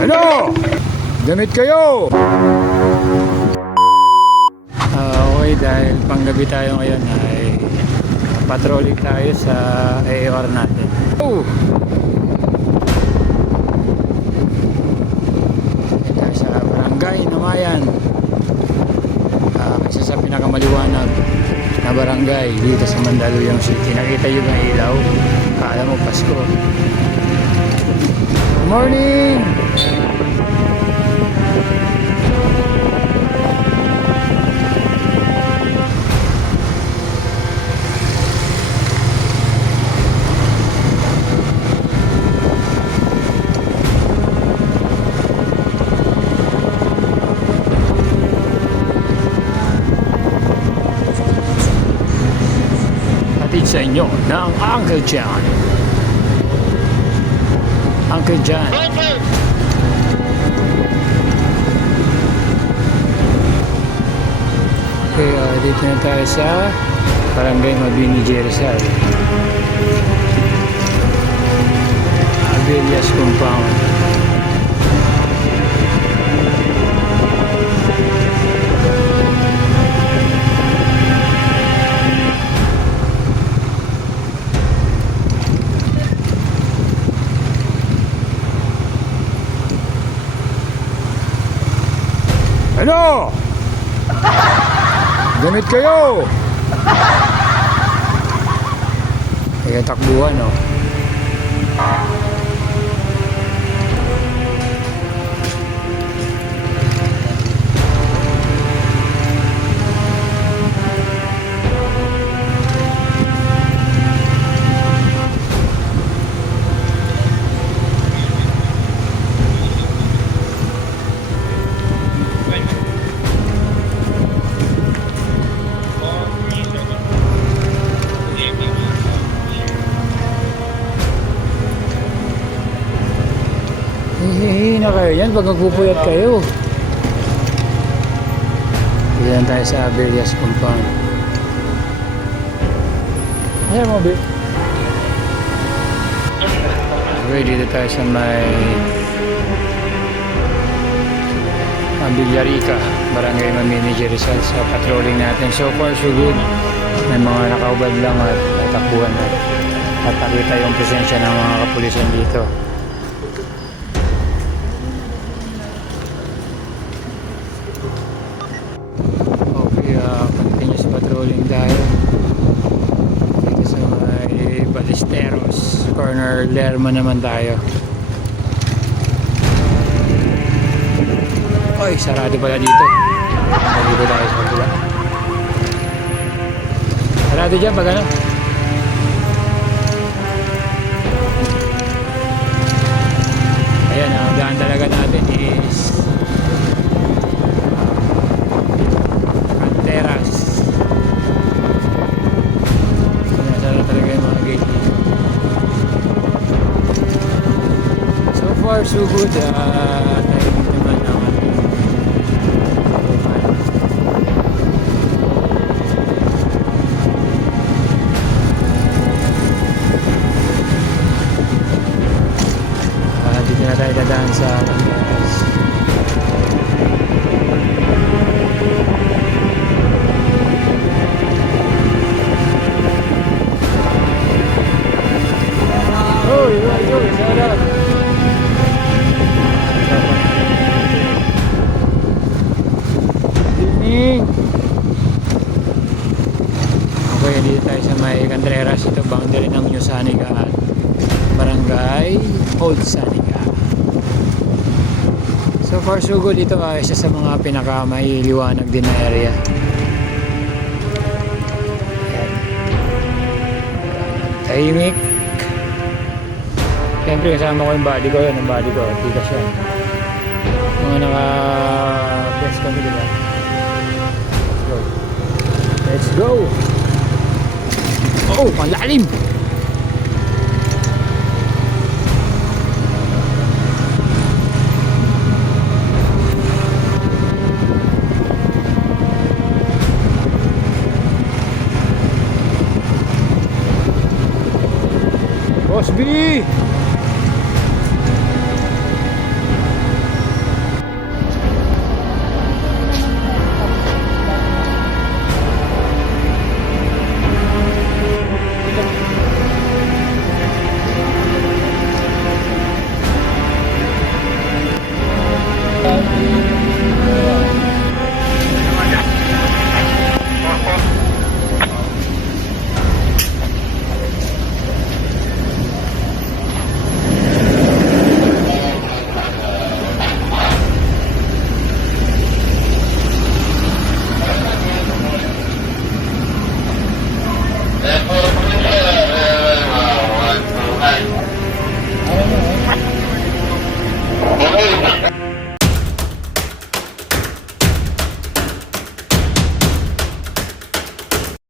Ano? Damit kayo! Ah, okay, dahil panggabi tayo ngayon ay patrolling tayo sa AOR natin. Oh! Ito sa barangay Namayan. Ah, isa sa pinakamaliwanag na barangay dito sa Mandaluyong City. Nakita yung ilaw. Kala mo Pasko. Morning! il Signore, no, Uncle John. Uncle John. Okay, uh, dito na tayo sa Barangay Mabini, Jerizal. Abelias Compound. Ano? Gamit kayo! Kaya takbuhan, no? Hihihi na kayo yan pag nagpupuyat kayo. Diyan tayo sa Abelias Compound. Ayan mo, Bi. Okay, dito tayo sa may Abiliarica, Barangay Mamini, Rizal sa patrolling natin. So far, so good. May mga nakaubad lang at tatakbuhan at at nakita yung presensya ng mga kapulisan dito. Okay, uh, continuous patrolling tayo. Dito sa may Ballesteros. Corner Lerma naman tayo. Oy, sarado pala dito. Dito tayo sa kabila. Sarado dyan pag ano? Ayan, ang daan talaga natin is far, so good. Contreras. Ito, boundary ng New Saniga at Barangay Old Saniga. So far, so good. Ito ay isa sa mga pinaka may liwanag din na area. Ayan. Tahimik. Siyempre kasama ko yung body ko yun, ang body ko, tigas yan. Mga naka-best kami diba? Let's go! Let's go! Oh, ang lalim! Boss